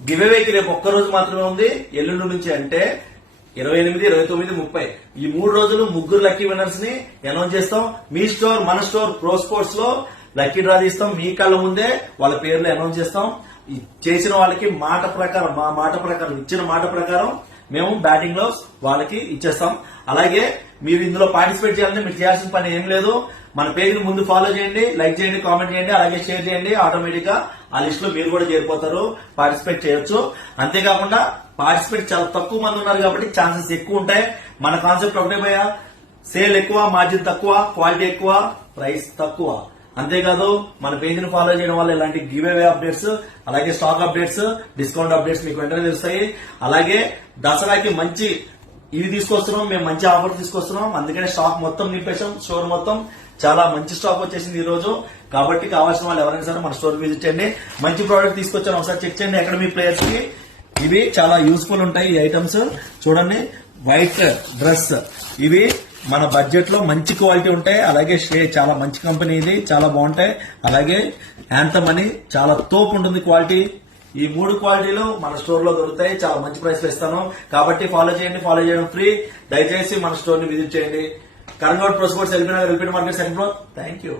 గివేవేకి రేపు ఒక్క రోజు మాత్రమే ఉంది, ఎల్లుండి నుంచి అంటే 28, 29, 30 ఈ 3 రోజులు ముగ్గురు లక్కీ విన్నర్స్ ని అనౌన్స్ చేస్తాం. మీ స్టోర్ మన స్టోర్ ప్రో స్పోర్ట్స్ లో లక్కీ డ్రా తీస్తాం. మీ కళ్ళ ముందే వాళ్ళ పేర్లు అనౌన్స్ చేస్తాం. చేసిన వాళ్ళకి మాట ప్రకారం, మా మాట ప్రకారం, ఇచ్చిన మాట ప్రకారం మేము బ్యాటింగ్ లో వాళ్ళకి ఇచ్చేస్తాం. అలాగే మీరు ఇందులో పార్టిసిపేట్ చేయాలంటే మీరు చేయాల్సిన పని ఏం లేదు. మన పేజ్ ని ముందు ఫాలో చేయండి, లైక్ చేయండి, కామెంట్ చేయండి, అలాగే షేర్ చేయండి. ఆటోమేటిక్ గా ఆ లిస్ట్ లో మీరు కూడా చేరిపోతారు, పార్టిసిపేట్ చేయొచ్చు. అంతేకాకుండా పార్టిసిపేట్ చాలా తక్కువ మంది ఉన్నారు కాబట్టి ఛాన్సెస్ ఎక్కువ ఉంటాయి. మన కాన్సెప్ట్ ఒకటే భయ్యా, సేల్ ఎక్కువ, మార్జిన్ తక్కువ, క్వాలిటీ ఎక్కువ, ప్రైస్ తక్కువ. అంతేకాదు మన పేజ్ ని ఫాలో చేయడం వల్ల ఇలాంటి గివ్ అవే అప్డేట్స్, అలాగే స్టాక్ అప్డేట్స్, డిస్కౌంట్ అప్డేట్స్ మీకు వెంటనే తెలుస్తాయి. అలాగే దసరాకి మంచి ఇవి తీసుకొస్తున్నాం, మేము మంచి ఆఫర్ తీసుకొస్తున్నాం. అందుకనే స్టాక్ మొత్తం నింపేశాం. స్టోర్ మొత్తం చాలా మంచి స్టాక్ వచ్చేసింది ఈ రోజు. కాబట్టి కావాల్సిన వాళ్ళు ఎవరైనా సరే మన స్టోర్ విజిట్ చేయండి. మంచి ప్రోడక్ట్ తీసుకొచ్చాను, ఒకసారి చెక్ చేయండి. అకాడమీ ప్లేయర్స్ కి ఇవి చాలా యూస్ఫుల్ ఉంటాయి. ఈ ఐటమ్స్ చూడండి, వైట్ డ్రెస్, ఇవి మన బడ్జెట్ లో మంచి క్వాలిటీ ఉంటాయి. అలాగే చాలా మంచి కంపెనీ, ఇది చాలా బాగుంటాయి. అలాగే యాంథమ్ అని చాలా తోపు ఉంటుంది క్వాలిటీ. ఈ 3 క్వాలిటీలు మన స్టోర్ లో దొరుకుతాయి. చాలా మంచి ప్రైస్ లో ఇస్తాను. కాబట్టి ఫాలో చేయండి, ఫాలో చేయడం ఫ్రీ. దయచేసి మన స్టోర్ ని విజిట్ చేయండి. Karangoud pro sports, LB Nagar, LB market, second floor. Thank you.